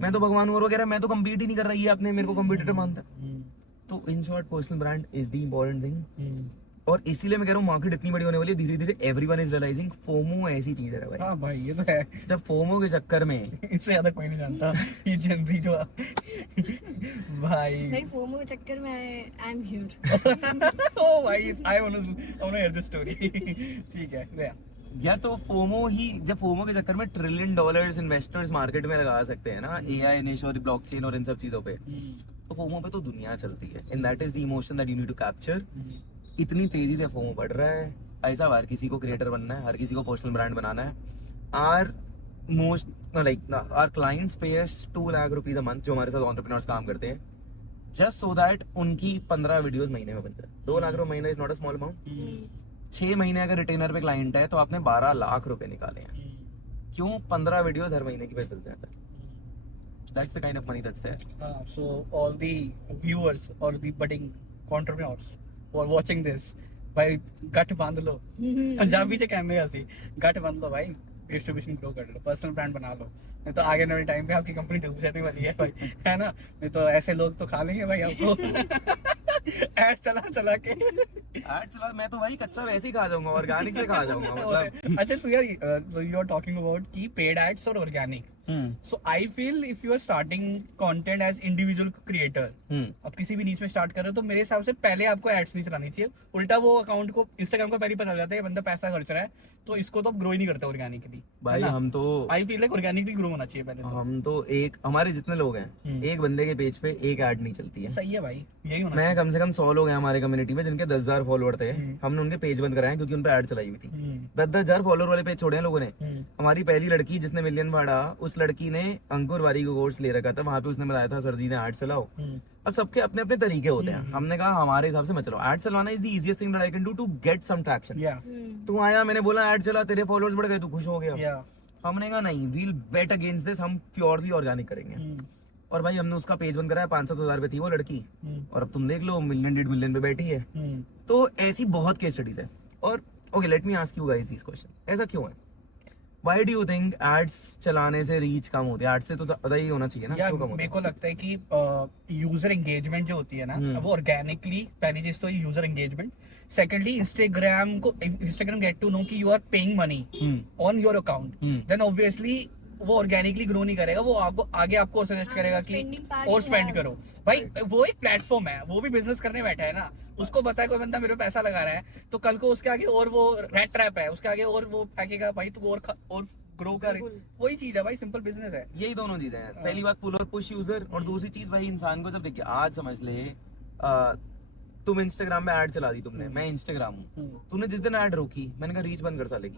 मैं तो भगवान हूँ और वगैरह, मैं तो कम्पीट ही नहीं कर रही है, आपने मेरे को कम्पिटिटर मानता है। तो in short personal brand is the important thing, और इसीलिए मैं कह रहा हूँ मार्केट इतनी बड़ी होने वाली है। धीरे धीरे एवरीवन इज रियलाइजिंग फोमो ऐसी चीज है भाई। हाँ भाई ये तो है, जब फोमो के चक्कर में इससे ज्यादा कोई नहीं जानता ये जल्दी जो भाई फोमो के चक्कर में आई एम हियर। ओ भाई I want to hear this story. ठीक है यार, तो फोमो ही, जब फोमो के चक्कर में $1 ट्रिलियन इन्वेस्टर्स मार्केट में लगा सकते हैं ना, एआई, निश और ब्लॉकचेन और इन सब चीजों पे, तो फोमो पे तो दुनिया चलती है। And that is the emotion that you need to capture. इतनी तेजी से फोमो बढ़ रहा है, ऐसा हर किसी को क्रिएटर बनना है, हर किसी को पर्सनल ब्रांड बनाना है। Our most like our clients pay us 2 lakh rupees a month, जो हमारे साथ एंटरप्रेन्योर्स काम करते हैं, जस्ट सो दैट उनकी 15 वीडियोस महीने में बन जाए। 2 लाख रुपए महीना is not a small amount. 6 महीने अगर रिटेनर पे क्लाइंट है तो आपने 12 लाख रुपए निकाले हैं। क्यों? 15 वीडियोस हर महीने की पे चल जाता है। That's the kind of money that's there. So all the viewers or the budding entrepreneurs who are watching this, भाई गट बांध लो, पंजाबी से कहने का सी, गट बांध लो भाई, डिस्ट्रीब्यूशन ग्रो कर लो, पर्सनल ब्रांड बना लो, नहीं तो आगे नए टाइम पे आपकी कंपनी डूब जाने वाली है भाई, है ना? नहीं तो ऐसे लोग तो खा लेंगे भाई आपको। ऐड चला के ऐड चला, मैं तो भाई कच्चा वैसे ही खा जाऊंगा, ऑर्गेनिक से खा जाऊंगा मतलब। अच्छा तो यार यू आर टॉकिंग अबाउट की पेड एड्स और organic, so I feel if you are starting content as individual creator, अब किसी भी नीच में स्टार्ट कर रहे हो, तो मेरे हिसाब से पहले आपको एड्स नहीं चलानी चाहिए। उल्टा वो अकाउंट को, इंस्टाग्राम को पहले पता चल जाता है बंदा पैसा खर्च रहा है, तो इसको तो अब ग्रो ही नहीं करते ऑर्गेनिकली भाई। हम तो I feel like organically grow होना चाहिए पहले तो। हम तो एक, हमारे जितने लोग हैं, एक बंदे के पेज पे एक ऐड नहीं चलती है। सही है भाई, यही होना मैं कम से कम 100 लोग हैं हमारे कम्युनिटी में जिनके 10,000 फॉलोअर थे, हमने उनके पेज बंद कराए क्योंकि उन पे ऐड चलाई हुई थी। 10,000 फॉलोअर वाले पेज छोड़े हैं लोगों ने। हमारी पहली लड़की जिसने मिलियन फाड़ा, उस लड़की ने अंकुर वारी को कोर्स ले रखा था, वहां पे उसने बताया था सर जी ने ऐड चलाओ। अब सबके अपने अपने तरीके होते हैं, हमने कहा हमारे हिसाब से मत चलाओ। ऐड चलाना is the easiest thing that I can do to get some traction. तू आया, मैंने बोला ऐड चला, तेरे फॉलोअर्स बढ़ गए, तू खुश हो गया। हमने कहा नहीं, वील बेट अगेंस्ट दिस, हम प्योरली ऑर्गेनिक करेंगे। और भाई हमने उसका पेज बंद कराया, 5-7 हजार पे थी वो लड़की, और अब तुम देख लो 1 मिलियन 1.5 मिलियन पे बैठी है। तो ऐसी बहुत केस स्टडीज है। और okay, let me ask you guys this question, ऐसा क्यों है? Why do you think ads चलाने से रीच कम होती है? एड्स से तो ज्यादा ही होना चाहिए ना। यार मेरे को लगता है कि यूजर एंगेजमेंट जो होती है ना, वो ऑर्गेनिकली, पहली चीज तो user engagement, secondly Instagram get to know कि you are paying money on your account, then obviously वो ऑर्गेनिकली ग्रो नहीं करेगा, वो आगे आपको सजेस्ट करेगा कि और स्पेंड करो। भाई वो एक प्लेटफॉर्म है, वो भी बिजनेस करने बैठा है ना, उसको पता है कोई बंदा मेरे पे पैसा लगा रहा है, तो कल को उसके आगे और वो रेड ट्रैप है, उसके आगे और वो फेंकेगा, भाई तू और ग्रो कर। वही चीज है भाई, सिंपल बिजनेस है। यही दोनों चीजें हैं। पहली बात पुल और पुश यूजर, और दूसरी चीज भाई इंसान को जब देखिए, आज समझ ले तुम इंस्टाग्राम में ऐड चला दी तुमने, मैं इंस्टाग्राम हूँ, तूने जिस दिन ऐड रोकी, मैंने कहा रीच बंद कर साले की,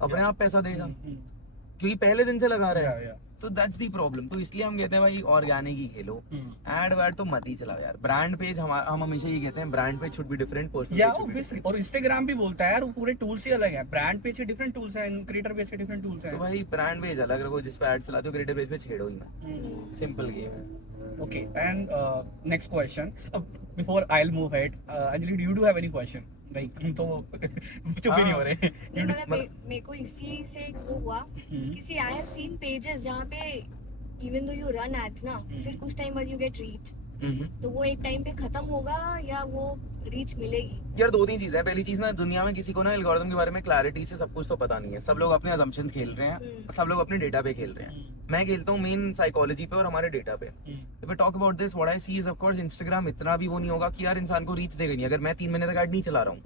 अपने आप पैसा देगा। क्योंकि पहले दिन से लगा रहा है। Yeah, yeah. तो दैट्स दी प्रॉब्लम। तो इसलिए हम कहते हैं भाई ऑर्गेनिक ही खेलो, एड वैड तो मत ही चलाओ यार। ब्रांड पेज हम हमेशा ये कहते हैं, brand page should be different, personal या page should be obviously, different. और इंस्टाग्राम भी बोलता है यार वो पूरे टूल्स ही अलग है, ब्रांड पेज के डिफरेंट टूल्स हैं, क्रिएटर पेज के डिफरेंट टूल्स हैं। तो भाई ब्रांड पेज अलग रखो, जिस पे एड चलाते हो, क्रिएटर पेज पे छेड़ो ही मत। सिंपल गेम है। Okay, and next question, before I will move ahead, Anjali, do you have any question? Like हम तो चुप ही नहीं हो रहे। नहीं मतलब मेरे को इसी से एक वो हुआ किसी आई हैव सीन पेजेस जहाँ पे even though you run ads ना, फिर कुछ टाइम बाद यू गेट रीच, तो वो एक टाइम पे खत्म होगा या वो रीच मिलेगी? यार दो तीन चीजें हैं। पहली चीज ना, दुनिया में किसी को ना एल्गोरिथम के बारे में क्लैरिटी से सब कुछ तो पता नहीं है। सब लोग अपने असम्पशंस खेल रहे हैं, सब लोग अपने डेटा पे खेल रहे हैं। मैं खेलता हूँ मेन साइकोलॉजी पे और हमारे डेटा पे। If I talk about this, what I see is of course Instagram इतना भी वो नहीं होगा कि यार इंसान को रीच देगा नहीं। अगर मैं 3 महीने तक ऐड नहीं चला रहा हूँ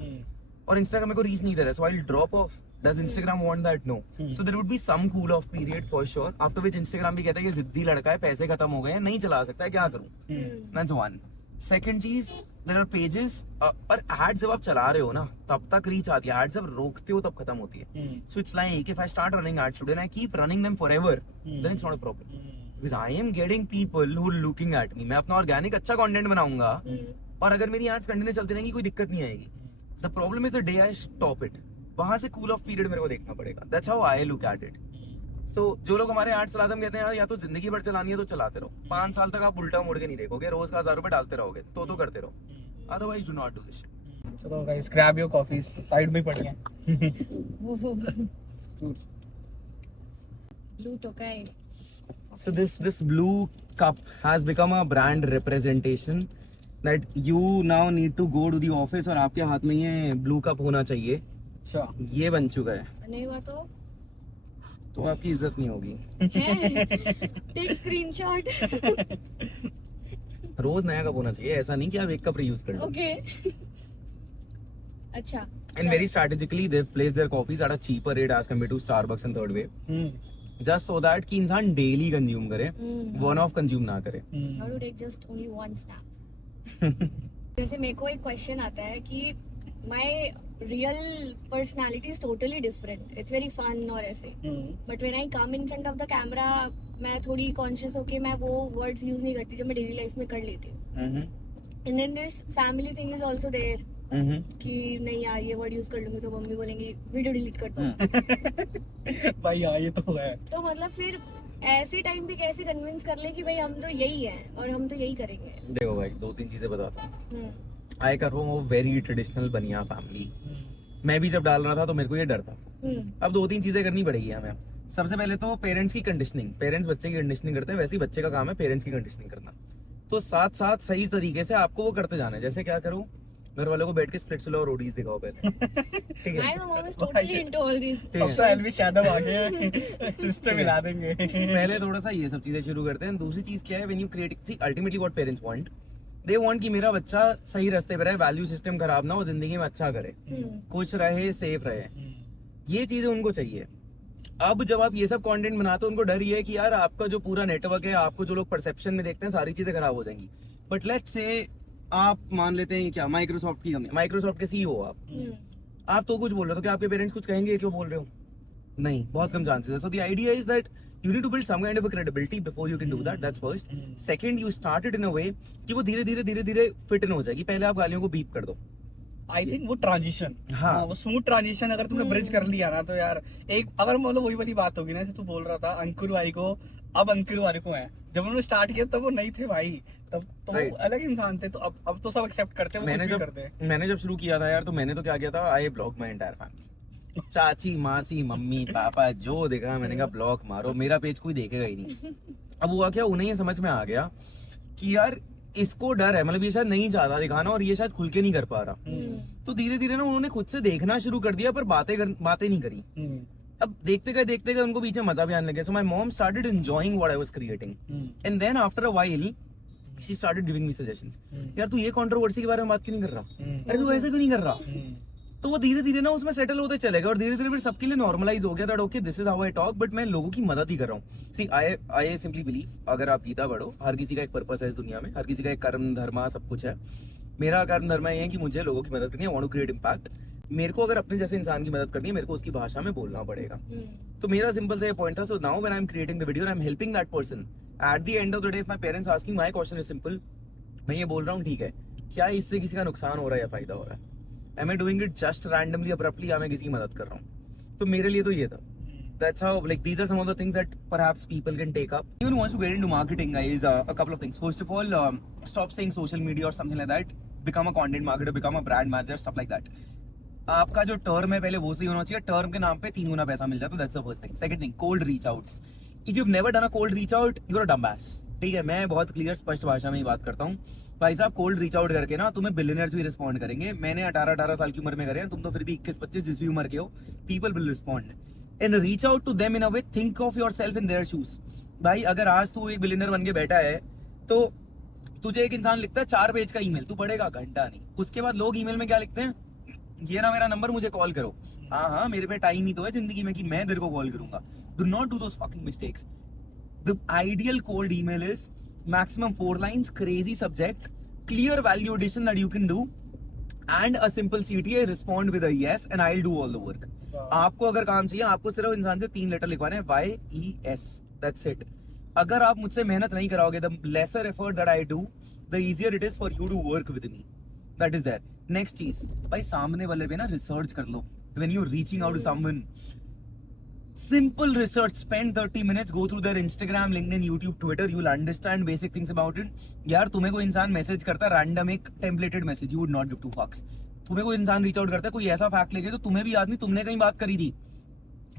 और इंस्टाग्राम मेरे को रीच नहीं दे रहा है, so I will drop off. Does Instagram want that? No. So there would be some cool off period for sure. After which Instagram भी कहता है कि जिद्दी लड़का है, पैसे खत्म हो गए हैं, नहीं चला सकता है, क्या करूं? That's one. Second चीज, there are pages, पर ads जब आप चला रहे हो ना, तब तक रीच आती है। ads जब रोकते हो तब खत्म होती है। So it's like if I start running ads today and I keep running them forever, then it's not a problem. Because I am getting people who are looking at me. मैं अपना ऑर्गेनिक अच्छा कंटेंट बनाऊंगा और अगर मेरी एड्स कंटिन्यू चलती रहेंगी कोई दिक्कत नहीं आएगी। The problem is the day I stop it, वहां से कूल ऑफ पीरियड मेरे को देखना पड़ेगा। That's how I look at it. तो जो लोग हमारे एड्स चलाते हैं, हम कहते हैं यार या तो जिंदगी भर चलानी है तो चलाते रहो, 5 साल तक आप उल्टा मुड़ के नहीं देखोगे, रोज का 1000 रुपए डालते रहोगे तो करते रहो, otherwise do not do this shit. चलो guys, grab your coffees, side में पड़ी हैं। Blue Tokai. So this blue cup has become a brand representation that you now need to go to the office और आपके हाथ में ये blue cup होना चाहिए। अच्छा, ये बन चुका है, नहीं हुआ तो आपकी इज्जत नहीं होगी। Take screenshot. रोज नया कप होना चाहिए, ऐसा नहीं कि आप एक कप रीयूज कर लो। ओके, अच्छा। And very strategically they've placed their coffees at a cheaper rate as compared to Starbucks and Third Wave, just so that कि इंसान डेली कंज्यूम करे, वन ऑफ कंज्यूम ना करे। How to take just only one snap? जैसे मेरे को एक क्वेश्चन आता है कि my real personality is totally different. It's very fun और ऐसे, but when I come in front of the camera, मैं थोड़ी conscious होके मैं वो words use नहीं करती जो मैं daily life में कर लेती हूँ। And then this family thing is also there. कि नहीं यार ये वर्ड यूज कर लूंगी तो मम्मी बोलेंगी वीडियो डिलीट कर दो। भाई हाँ, ये तो है। तो मतलब फिर ऐसे टाइम पे कैसे कन्विंस कर ले कि भाई हम तो यही हैं और हम तो यही करेंगे। देखो भाई, 2-3 चीजें बताता हूँ। आई कर रहा हूँ वेरी ट्रेडिशनल बनिया फैमिली। मैं भी जब डाल रहा था तो मेरे को ये डर था। अब 2-3 चीजें करनी पड़ेगी हमें। सबसे पहले तो पेरेंट्स की कंडीशनिंग। पेरेंट्स बच्चे की कंडीशनिंग करते हैं, वैसे ही बच्चे का काम है पेरेंट्स की कंडीशनिंग करना। तो साथ साथ सही तरीके से आपको वो करते जाना है। जैसे क्या करूँ, घर वालों को बैठ के स्प्लिट्स लो और रोडीज दिखाओ पहले। ठीक है, My mom is totally into all these. ठीक अब है। तो एलवी यादव आ गए हैं, सिस्टम हिला देंगे। पहले थोड़ा सा ये सब चीजें शुरू करते हैं। दूसरी चीज क्या है, when you create, see ultimately what parents want, they want कि मेरा बच्चा सही रास्ते पे रहे, वैल्यू सिस्टम खराब ना हो, जिंदगी में अच्छा करे, खुश रहे, सेफ रहे। ये चीजें उनको चाहिए। अब जब आप ये सब कंटेंट बनाते हो, उनको डर ये है कि यार आपका जो पूरा नेटवर्क है, आपको जो लोग परसेप्शन में देखते हैं, सारी चीजें खराब हो जाएंगी। बट लेट्स से आप मान लेते हैं क्या, माइक्रोसॉफ्ट की कंपनी, माइक्रोसॉफ्ट के सीईओ आप तो कुछ बोल रहे हो, तो क्या आपके पेरेंट्स कुछ कहेंगे क्यों बोल रहे हो? नहीं, बहुत कम चांसेस है। So the idea is that you need to build some kind of a credibility before you can do that. That's first. Second, you start it in a way कि वो धीरे धीरे फिट इन हो जाएगी। पहले आप गालियों को बीप कर दो। आई थिंक वो ट्रांजिशन, हाँ, वो स्मूथ ट्रांजिशन अगर तुमने ब्रिज कर लिया ना, तो यार एक अगर मतलब वही वाली बात होगी ना, जैसे तू बोल रहा था अंकुर वारिको, अब अंकुर वारिको है। जब उन्होंने स्टार्ट किया तब वो नहीं थे भाई, तब तो वो अलग इंसान थे। तो अब तो सब एक्सेप्ट करते हैं, मैंने जब शुरू किया था यार, तो मैंने तो क्या किया था, I block my entire family. चाची, मासी, मम्मी, पापा जो देखा मैंने कहा ब्लॉक मारो, मेरा पेज कोई देखेगा ही नहीं। अब हुआ क्या, उन्हें ये समझ में आ गया कि यार इसको डर है, मतलब ये शायद नहीं चाहता दिखाना और ये शायद खुल के नहीं कर पा रहा। तो धीरे धीरे ना उन्होंने खुद से देखना शुरू कर दिया, पर बातें नहीं करी। अब देखते गए उनको बीच में मजा भी आने लगे। So my mom started enjoying what I was creating, and then after a while she started giving me suggestions. यार तू ये कंट्रोवर्सी के बारे में बात क्यों नहीं कर रहा, अरे तू ऐसे क्यों नहीं कर रहा। तो वो धीरे धीरे ना उसमें सेटल होते चलेगा और धीरे धीरे फिर सबके लिए नॉर्मलाइज हो गया that okay this is how I talk, but मैं लोगों की मदद ही कर रहा हूँ। सी आई सिंपली बिलीव, अगर आप गीता पढ़ो, हर किसी का एक पर्पस है इस दुनिया में, हर किसी का एक कर्म धर्म सब कुछ है। मेरा कर्म धर्म ये है कि मुझे लोगों की मदद करनी है, I want to create impact. मेरे को अगर अपने जैसे इंसान की मदद करनी है, मेरे को उसकी भाषा में बोलना पड़ेगा। तो मेरा सिंपल सा ये पॉइंट था। So now when I am creating the video I am helping that person, eight the end of the day if my parents asking, my question is simple, मैं ये बोल रहा हूँ ठीक है, क्या इससे किसी का नुकसान हो रहा है या फायदा हो रहा है? Am I doing it just randomly abruptly, या मैं किसी की मदद कर रहा हूँ? तो मेरे लिए तो ये था। That's how, like, these are some of the things that perhaps people can take up. Anyone who wants to get into marketing, guys, a couple of things. First of all, stop saying social media or something like that. Become a content marketer, become a brand manager, stuff like that. आपका जो टर्म है पहले वो सही होना चाहिए। टर्म के नाम पे 3 गुना पैसा मिल जाता है। That's the first thing. Second thing, cold reach outs. If you've never done a cold reach out, you're a dumbass. ठीक है, मैं बहुत क्लियर स्पष्ट भाषा में ही बात करता हूँ। भाई साहब, कोल्ड रीच आउट करके ना तुम्हें बिलियनर्स भी रिस्पॉन्ड करेंगे। मैंने 18 साल की उम्र में करे हैं, तुम तो फिर भी 21-25 जिस भी उम्र के हो, people will respond and reach out to them in a way, think of yourself in their shoes. भाई अगर आज तू एक बिलियनर बन के बैठा है तो तुझे एक इंसान लिखता है 4 पेज का ईमेल, तू पढ़ेगा घंटा नहीं। उसके बाद लोग ईमेल में क्या लिखते हैं, ये ना मेरा नंबर, मुझे कॉल करो। हाँ, मेरे पे टाइम ही तो है जिंदगी में कि मैं तेरे को कॉल करूंगा। Do not do those fucking mistakes. The ideal cold email is maximum 4 lines, crazy subject, clear value addition that you can do, and a simple CTA, respond with a yes and I will do all the work. आपको अगर काम चाहिए, आपको सिर्फ इंसान से 3 लेटर लिखवाने हैं, YES, दैट्स इट। अगर आप मुझसे मेहनत नहीं कराओगे, the lesser effort that I do, the easier it is for you to work with me. That is that. Next चीज, भाई सामने वाले पे ना रिसर्च कर लो। When you reaching out to someone, simple research, spend 30 minutes, go through their Instagram, LinkedIn, YouTube, Twitter, you will understand basic things about it. यार तुम्हें कोई इंसान मैसेज करता है रैंडम एक टेम्पलेटेड message, you would not give 2 fucks. तुम्हें कोई इंसान रीच आउट करता है कोई ऐसा फैक्ट लेके जो तुम्हें भी याद नहीं, तुमने कहीं बात करी थी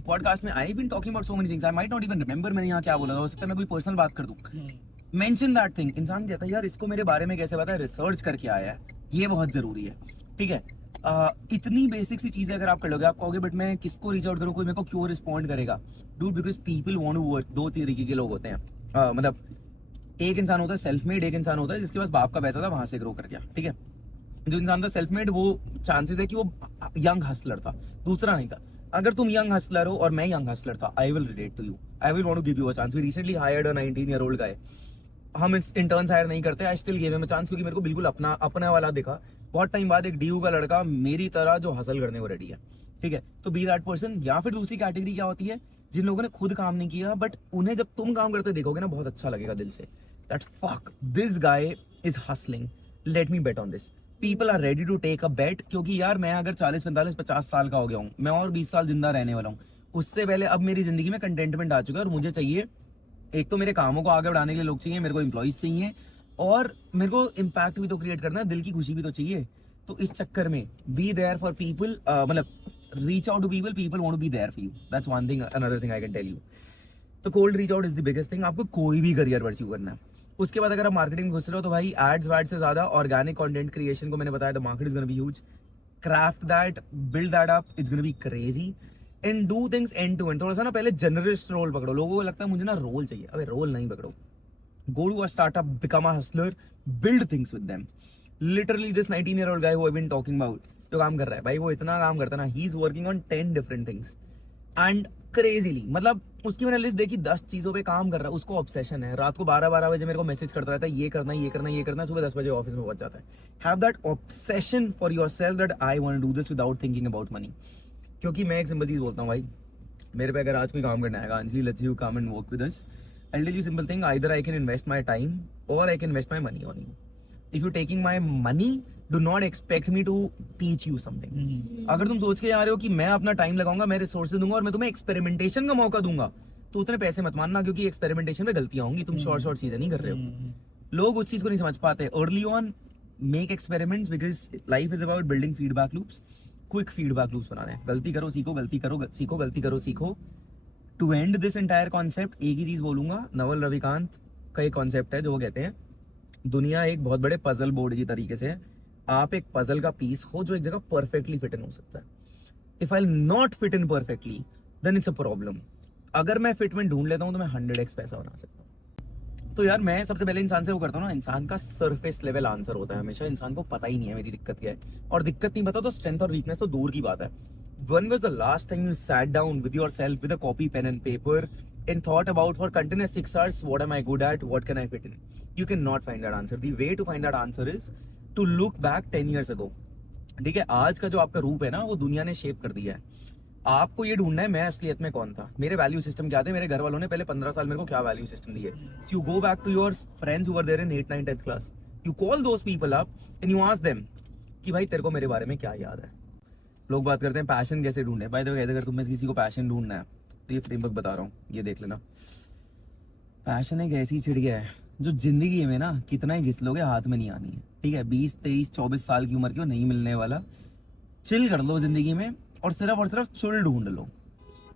पॉडकास्ट में। I been talking about so many things, I might not even remember मैंने यहाँ क्या बोला था, हो सकता है मैं कोई पर्सनल बात कर दूं। Mention that thing. इंसान कहता है यार इसको मेरे बारे में कैसे पता है, रिसर्च करके आया है, ये बहुत जरूरी है। ठीक है, इतनी बेसिक सी चीजें अगर आप कर लोगे, आप कहोगे बट मैं किसको रीच आउट करूँ, कोई मेरे को क्यों रिस्पॉन्ड करेगा? Dude, because people want to work. 2 तरीके के लोग होते हैं, मतलब एक इंसान होता है सेल्फ मेड, एक इंसान होता है जिसके पास बाप का पैसा था वहां से ग्रो कर गया। ठीक है, जो इंसान था सेल्फ मेड, वो चांसेस है कि वो यंग हसलर था, दूसरा नहीं था। अगर तुम यंग हसलर हो और मैं यंग हसलर था, I will relate to you, I will want to give you a chance. We recently hired a 19-year-old guy. हम इंटर्न्स हायर नहीं करते, I still give him a chance, क्योंकि मेरे को बिल्कुल अपना वाला दिखा। बहुत टाइम बाद एक DU का लड़का मेरी तरह जो हसल करने को रेडी है। ठीक है, तो बी दैट पर्सन। या फिर दूसरी कैटेगरी क्या होती है, जिन लोगों ने खुद काम नहीं किया, बट उन्हें जब तुम काम करते देखोगे ना, बहुत अच्छा लगेगा दिल से, that fuck this guy is hustling, let me bet on this. People are ready to take a bet, क्योंकि यार मैं अगर 40, 45, 50 साल का हो गया हूँ, मैं और 20 साल जिंदा रहने वाला हूँ। उससे पहले अब मेरी जिंदगी में कंटेंटमेंट आ चुका है और मुझे चाहिए, एक तो मेरे कामों को आगे बढ़ाने के लिए लोग चाहिए, मेरे को एम्प्लॉइज चाहिए, और मेरे को इम्पैक्ट भी तो क्रिएट करना है, दिल की खुशी भी तो चाहिए। तो इस चक्कर में बी देयर फॉर पीपल, मतलब reach out to people, people want to be there for you, that's one thing. Another thing I can tell you, तो cold reach out is the biggest thing. आपको कोई भी करियर परस्यू करना है, उसके बाद अगर आप मार्केटिंग में घुस रहे हो तो भाई एड्स वैड से ज्यादा ऑर्गेनिक कंटेंट क्रिएशन को मैंने बताया, the market is gonna be huge. Craft that, build that up, it's gonna be crazy and do things end to end. थोड़ा सा ना पहले जनरलिस्ट रोल पकड़ो। लोगों को लगता है मुझे ना रोल चाहिए, अबे रोल नहीं पकड़ो। Go to a startup, become a hustler, build things with them. Literally this 19-year-old guy who I've been talking about, जो काम कर रहा है भाई, वो इतना काम करता है ना, he is working on 10 different things and crazily, मतलब उसकी मैंने लिस्ट देखी, 10 चीजों पे काम कर रहा है, उसको ऑब्सेशन है। रात को 12 बजे मेरे को मैसेज करता रहता है, ये करना है, ये करना है, ये करना है, सुबह 10 बजे ऑफिस में पहुंच जाता है। Have that obsession for yourself that I want to do this without thinking about money. क्योंकि मैं एक सिंपल चीज बोलता हूँ भाई, मेरे पे अगर आज कोई काम करना है, Anjali let's you come and work with us, I'll tell you simple thing, either I can invest my time or I can invest my money on you. If you're taking my money, do not expect me to teach you something. अगर तुम सोच के आ रहे हो कि मैं अपना टाइम लगाऊंगा, मैं रिसोर्सेज दूंगा और मैं तुम्हें एक्सपेरिमेंटेशन का मौका दूंगा, तो उतने पैसे मत मानना, क्योंकि एक्सपेरिमेंटेशन में गलतियां होंगी, तुम शॉर्ट चीजें नहीं कर रहे हो। लोग उस चीज को नहीं समझ पाते। Early on make experiments, because life is about building feedback loops, quick feedback loops बनाने। गलती करो सीखो, गलती करो सीखो, गलती करो सीखो। To end this entire concept, एक ही चीज बोलूंगा, नवल रविकांत का एक कॉन्सेप्ट है जो वो कहते हैं, दुनिया एक बहुत बड़े पजल बोर्ड की तरीके से है। आप एक पजल का पीस हो जो एक जगह परफेक्टली फिट इन हो सकता है। If I not fit in perfectly then it's a problem. अगर मैं फिटमेंट ढूंढ लेता हूँ तो मैं 100x पैसा बना सकता हूँ। तो यार मैं सबसे पहले इंसान से वो करता हूँ ना, इंसान का सरफेस लेवल आंसर होता है हमेशा। इंसान को पता ही नहीं है मेरी दिक्कत क्या है, और दिक्कत नहीं पता तो स्ट्रेंथ और वीकनेस तो दूर की बात है। When was the last time you sat down with yourself with a copy, pen and paper and thought about for continuous 6 hours, what am I good at, what can I fit in? You cannot find that answer. The way to find that answer is to look back 10 years ago. ठीक है, आज का जो आपका रूप है ना वो दुनिया ने शेप कर दिया है। आपको ये ढूंढना है मैं असलियत में कौन था, मेरे वैल्यू सिस्टम क्या थे, मेरे घर वालों ने पहले 15 साल मेरे को क्या वैल्यू सिस्टम दिए। So you go back to your friends who were there in 8, 9, 10th class, you call those people up and you ask them कि भाई तेरे को मेरे बारे में क्या याद है। लोग बात करते हैं पैशन कैसे ढूंढे, भाई देखो अगर तुम्हें किसी को पैशन ढूंढना है तो ये फ्रेमवर्क बता रहा हूँ, ये देख लेना। पैशन एक ऐसी चिड़िया है जो जिंदगी में ना कितना ही घिस लोगे हाथ में नहीं आनी है। ठीक है, 20, 23, 24 साल की उम्र की नहीं मिलने वाला। चिल कर लो जिंदगी में और सिर्फ चुल ढूंढ लो।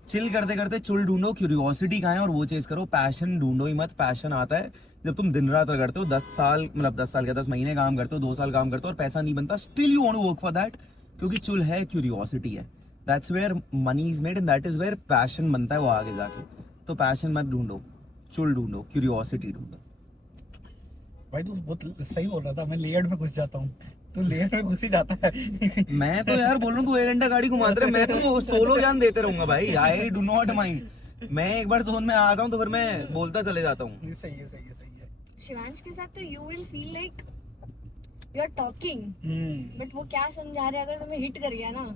चिल करते करते चुल ढूंढो, क्यूरियोसिटी कहाँ है और वो चेज करो। पैशन ढूंढो ही मत। पैशन आता है जब तुम दिन रात करते हो, 10 साल मतलब 10 साल क्या 10 महीने काम करते हो, 2 साल काम करते हो और पैसा नहीं बनता, still you want to work for that, क्योंकि चुल है, क्यूरियोसिटी है। That's where money is made and that is where passion बनता है वो आगे जाके। तो पैशन मत ढूंढो, चुल ढूंढो, क्यूरियोसिटी ढूंढो। भाई तू बहुत सही बोल रहा था, मैं लेयर्ड में घुस जाता हूँ, तू लेयर में घुस ही जाता है। मैं तो यार बोल रहा हूँ तू 1 घंटा गाड़ी घुमाते रहे, मैं तो सोलो ज्ञान देते रहूंगा भाई। आई डू नॉट माइंड। मैं एक बार जोन में आ जाऊं तो फिर मैं बोलता चले जाता हूँ। ये सही है, सही है, सही है। शिवांश के साथ तो you will feel like you are talking, but वो क्या समझा रहे हैं अगर तुम्हें हिट कर गया ना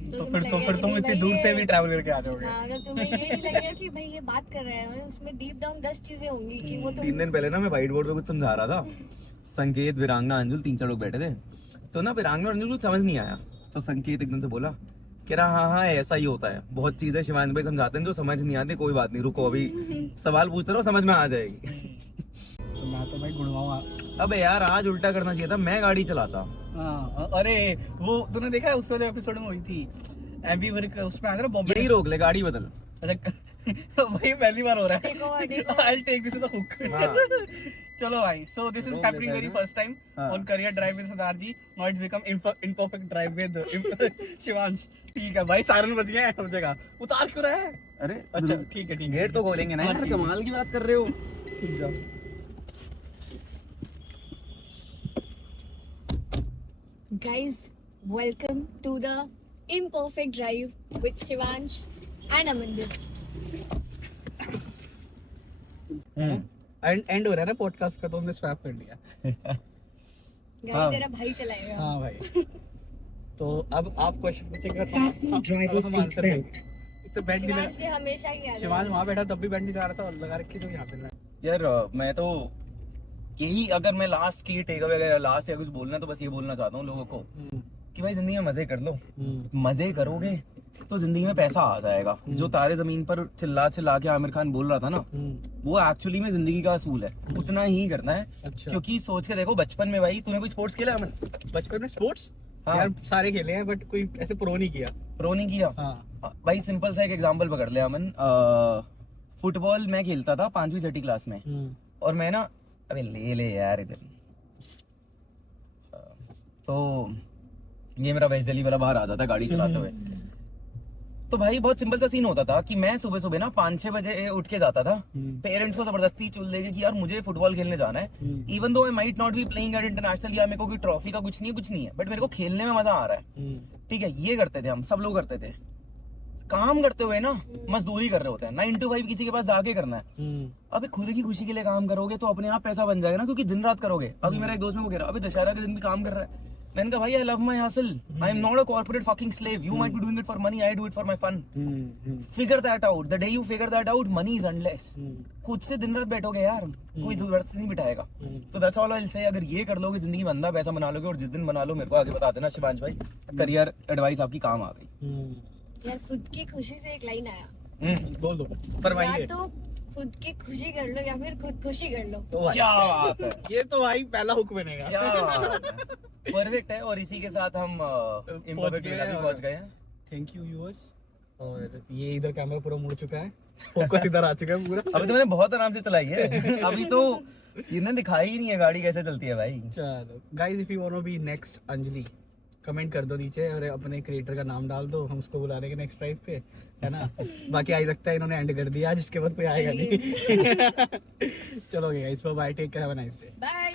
तो तुम्हें फिर लगेगा तुम कि इतनी भाई दूर से ये- भी ट्रैवल करके आ जाओगे। हाँ, अगर तुम्हें ये नहीं लगेगा कि भाई ये बात कर रहे हैं और उसमें डीप डाउन 10 चीजें होंगी कि वो 3 तुम दिन पहले ना मैं व्हाइट बोर्ड पे कुछ समझा रहा था। संकेत, वीरांगना, अंजुल 3-4 लोग बैठे थे। तो ना वीरांगना और अंजुल कुछ समझ नहीं आया, तो संकेत एकदम से बोला कह रहा हाँ ऐसा ही होता है, बहुत चीजें शिवांश भाई समझाते हैं जो समझ नहीं आती, कोई बात नहीं रुको अभी सवाल पूछते रहो समझ में आ जाएगी। तो मैं तो भाई गुड़गांव अबे यार आज उल्टा करना चाहिए था, मैं गाड़ी चलाता। हाँ, अरे वो तूने देखा है उस वाले एपिसोड में हुई थी एबी वर्क, उसमें आया था बॉम्बे। यही रोक ले, गाड़ी बदल। अच्छा भाई पहली बार हो रहा Take over, है। take over. I'll take this as a hook. हाँ। चलो भाई, so this is रोक happening लेता very है first time हाँ। on career drive with Sadar ji. Now it's become imperfect drive with Shivansh. ठीक है भाई, सायरन बज गए हैं सब जगह। उतार क्यों रहा है? अरे अच्छा ठीक है, ठीक है। गेट तो खोलेंगे ना यार, कमाल की बात कर रहे हो। ठीक है। guys, welcome to the imperfect drive with Shivansh and Amandir. And हो रहा है ना पॉडकास्ट का, तो हमने स्वैप कर लिया। गाड़ी हाँ। तेरा भाई चलाएगा। हाँ भाई। तो अब आप क्वेश्चन पूछेंगे तो हम आंसर देंगे। एक तो बैठ नहीं शिवांश लगा, के हमेशा ही याद शिवांश वहाँ बैठा तब भी बैठ नहीं लगा रहा था, और लगा रखी तो यहाँ पे ना। यार मैं तो यही, अगर मैं लास्ट की टेक अवे अगर लास्ट या कुछ बोलना है तो बस ये बोलना चाहता हूँ लोगों को कि भाई जिंदगी में मजे कर लो। मजे करोगे तो जिंदगी में पैसा आ जाएगा। जो तारे जमीन पर चिल्ला चिल्ला के आमिर खान बोल रहा था ना, वो एक्चुअली में जिंदगी का असूल है, उतना ही करना है। अच्छा। क्योंकि सोच के देखो बचपन में भाई तूने कोई स्पोर्ट्स खेला है? अमन बचपन में स्पोर्ट्स हाँ। यार सारे खेले हैं, बट कोई ऐसे प्रो नहीं किया। प्रो नहीं किया? हाँ। भाई सिंपल सा एक एग्जांपल पकड़ ले अमन। फुटबॉल मैं खेलता था 5वीं 6ठी क्लास में, और मैं ना अबे ले यार इधर। तो ये मेरा वेस्ट दिल्ली वाला बाहर आ जाता गाड़ी चलाते हुए। तो भाई बहुत सिंपल सा सीन होता था कि मैं सुबह सुबह ना 5-6 बजे उठ के जाता था। पेरेंट्स को जबरदस्ती चुल देंगे कि यार मुझे फुटबॉल खेलने जाना है। Even though I might not be playing at international, या मेरे को कोई ट्रॉफी का कुछ नहीं है, बट मेरे को खेलने में मजा आ रहा है। ठीक है, ये करते थे हम, सब लोग करते थे। काम करते हुए ना मजदूरी कर रहे होते हैं, 9 to 5 किसी के पास जाके करना है। अबे खुद की खुशी के लिए काम करोगे तो अपने आप पैसा बन जाएगा ना, क्योंकि दिन रात करोगे। अभी मेरा एक दोस्त में वो कह रहा अभी दशहरा के दिन भी काम कर रहा है। मैंने कहा भाई I love my hustle, I am not a corporate fucking slave, you might be doing it for money, I do it for my fun. Figure that out, the day you figure that out money is endless. खुद से दिन रात बैठोगे यार, कोई जरूरत नहीं बिठाएगा। तो that's all I will say, अगर ये कर लोगे जिंदगी में अंधा पैसा बना लोगे, और जिस दिन बना लो मेरे को आगे बता देना शिवांश भाई, करियर एडवाइस आपकी काम आ गई। यार खुद की खुशी से एक लाइन आया, बोल दो, या फरमाइए। तो खुद की खुशी कर लो या फिर खुद खुशी कर लो। तो भाई, क्या बात है, ये तो भाई पहला हुक बनेगा। क्या परफेक्ट है। और इसी के साथ हम इम्परफेक्ट गए विला भी हैं। पहुंच गए हैं। Thank you viewers. और ये इधर कैमरा पूरा मुड़ चुका है, फोकस इधर आ चुका है पूरा। अभी तो मैंने बहुत आराम से चलाई है, अभी तो इन्हें दिखाई ही नहीं है गाड़ी कैसे चलती है भाई। चलो guys, if you want to be next Anjali, comment कर दो नीचे और अपने क्रिएटर का नाम डाल दो, हम उसको बुला लेंगे नेक्स्ट ड्राइव पे, है ना। बाकी आज लगता है इन्होंने एंड कर दिया, जिसके बाद कोई आएगा नहीं। चलो guys, bye, take care, have a nice day. Bye.